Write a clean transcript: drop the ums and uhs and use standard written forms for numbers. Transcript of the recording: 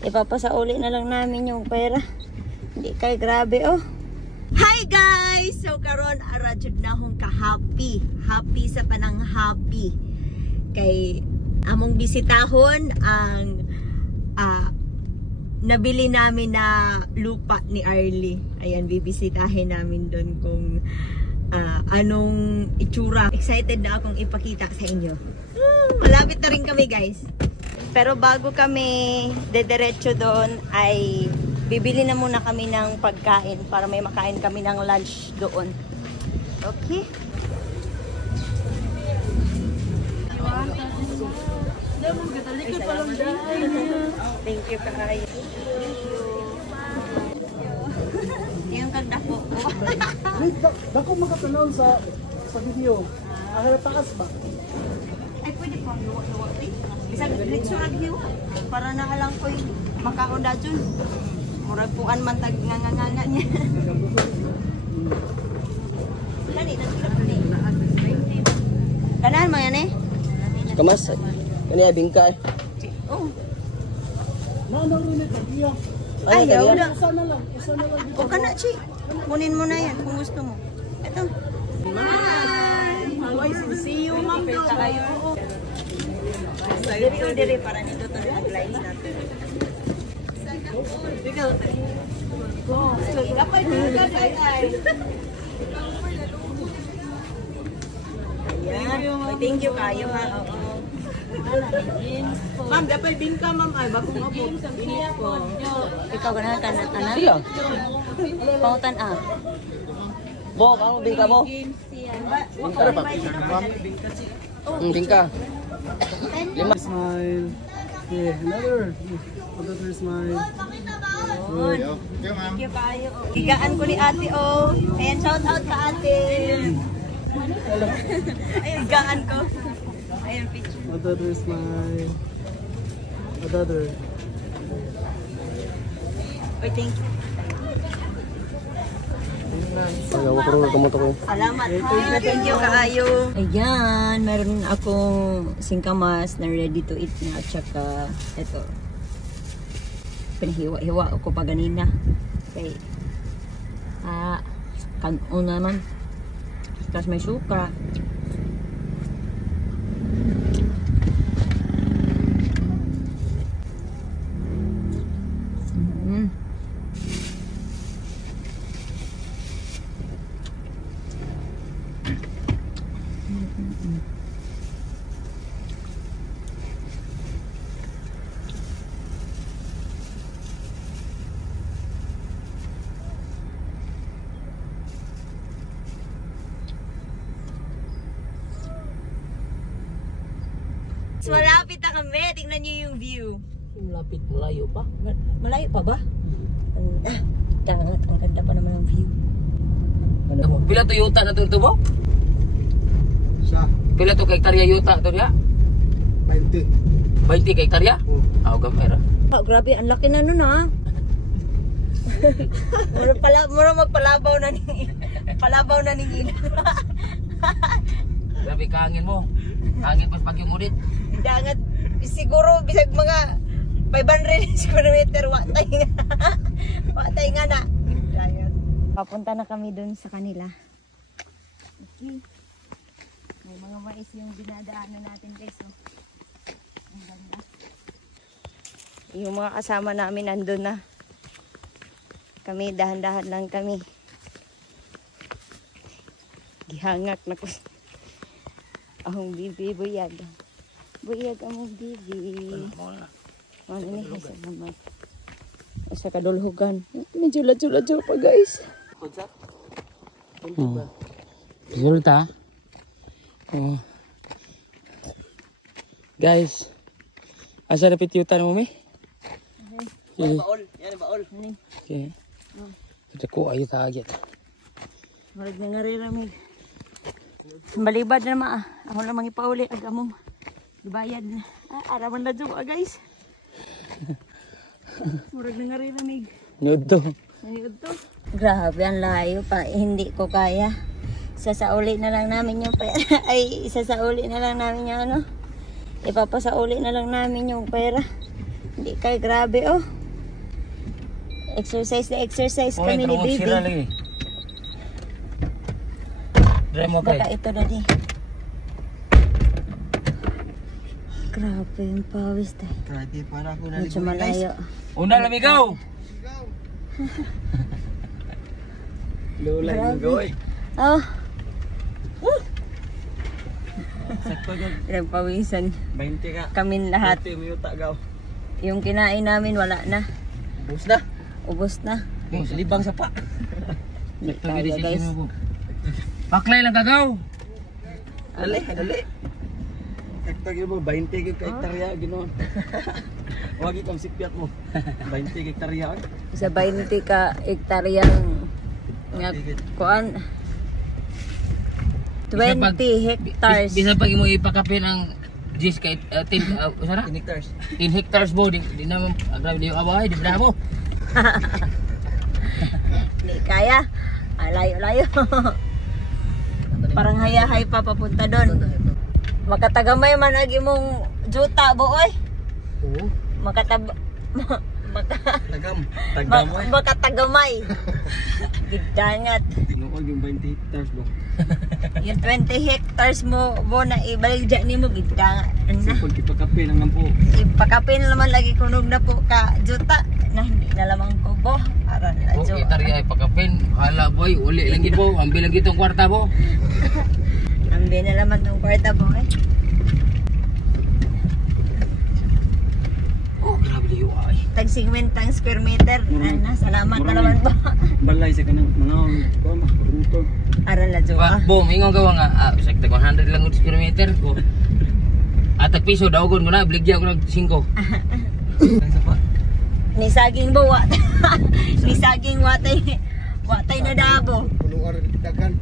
Ipapasauli na lang namin yung pera. Hindi kay grabe oh. Hi guys! So karon ara jud na hong ka-happy. Happy sa panang happy. Kay among bisitahon ang nabili namin na lupa ni Arlie. Ayan, bibisitahin namin doon kung anong itsura. Excited na akong ipakita sa inyo. Malapit na rin kami guys. Pero bago kami dediretso doon ay bibili na muna kami ng pagkain para may makain kami ng lunch doon. Okay? Thank you kayo. Yung kagdako ko. Dako makatanaw sa video. Taas ba? Ay, pwede po. Luwa-luwa. Isang litso agyo. Para na alang ko'y makaunda dyan. Murag puan man tag nga niya. Lani, natulog ni. Kanan mo yan eh? Kamas. Kani ay bingka eh. Oh. Naano rin ito. Iya. Ayaw na. Isa na lang. O ka na, Chi. Kunin mo na yan kung gusto mo. Ito. See you, ma'am. Diri para nito ito ang lines natin. Kapag nito ay. Ayan. Thank you kayo ha. Ma'am, dapat bingka ma'am ay bakong abot. Ikaw ganahan ka na, anak? Iya. Pautan ah. Bo, ang bingka mo. Bingka pa. Bingka. Lima. Smile. Yeah, another. Another smile. Thank you kayo. Gigaan ko ni ate oh. Ayan, shout out ka ate. Ayan, gigaan ko. Ayan, picture. Another smile. Another. Oy, thank you. Salamat ha. Thank you kaayo. Ayan, meron akong singkamas na ready to eat na at saka ito. Pinahiwa-hiwa ako pa ganina. Okay. Kanon naman. Kasi may suka. Malapit na kami. Tingnan nyo yung view. Malapit, malayo pa. Malayo pa ba? Ang ganda pa naman ang view. Pila to yuta na to mo? Sa Pila to ka hektarya yuta to niya? 20. 20 ka hektarya? Oo, gamera. Oh, grabe, ang laki na nun ha. Mura magpalabaw na ni palabaw na ni Nina. Grabe ka hangin mo. Hangin pas pagyong ulit. Dangat siguro bisag mga 500 kilometer watay nga na. Papunta na kami dun sa kanila. Okay. May mga mais yung dinadaanan natin guys. Oh. Ang ganda. Yung mga kasama namin nandun na. Kami dahan-dahan lang kami. Gihangak na ko. Ahong bibi buyag. Buyag among bibi. Ano ni salamat. Sa kadulhugan. Medyo ladyo pa guys. Resulta. Oh. Guys. Asa dapat yutan mo mi? Okay. Baol, yan baol. Okay. Ito ko ayo target. Marag na nga rin ramig. Balibad na naman ah. Ako lang mangipauli ag among dibayad na. Araman na dyan guys. Murag na nga rin ramig. Nudo. Grabe ang layo pa. Hindi ko kaya. Sasauli na lang namin yung pera. Ay, sasauli na lang namin yung ano. Ipapasauli na lang namin yung pera. Hindi kay grabe oh. Exercise na exercise kami ni baby. Sira lagi. Dry mo kay. Baka ito na di. Grabe yung pawis tayo. Grabe, para ako Medyo malayo. Una lamigaw. Lola yung gawin. Oh, Sakto dyan. pinagpawisan 20 ka. kami lahat. 20 minuta gaw. Yung kinain namin wala na. Bus na. Ubos na. Libang sa pa. Hindi kaya guys. Paklay lang kagaw. Dali, dali. Sakto yun mo, 20 ka hektarya, ginoon. Huwag ikang sipyat mo. 20 ka hektarya. Sa 20 ka hektaryang nga kuan 20 hectares. Bisa pag mo ipakapin ang 10 kay 10 sana? 10 hectares. 10 hectares mo di naman grabe di abay di na mo. Hindi kaya. Layo-layo. Parang hayahay pa papunta doon. Makatagamay man agi mong juta boy. Oo. Tagam. Tagam mo. Makatagamay. Gidangat. Tinuod yung 20 hectares mo. Yung 20 hectares mo na ibaligya ni mo gidangat. Kasi pag ipakape ng ampo. Ipakapin naman lagi kunog na po ka juta. Na hindi na lamang kubo. Aran na Okay, juta. tari ay pakapin. Hala boy, uli lang gid mo. Ambil lang gitong kwarta mo. Ambi na naman tong kwarta boy. Oh, grabe di ay. Tag 50 square meter. Ana, salamat na naman ba. Balay sa kanang mga koma, produkto. Aran na Ba, juta. bom, ingon gawa nga, sakta 100 lang ud kilometer ko. Atag piso dawgon ko na, bligya ko ng 5. Sa pa. Ni saging bawa. Ni saging watay na dabo. Punuan dagan.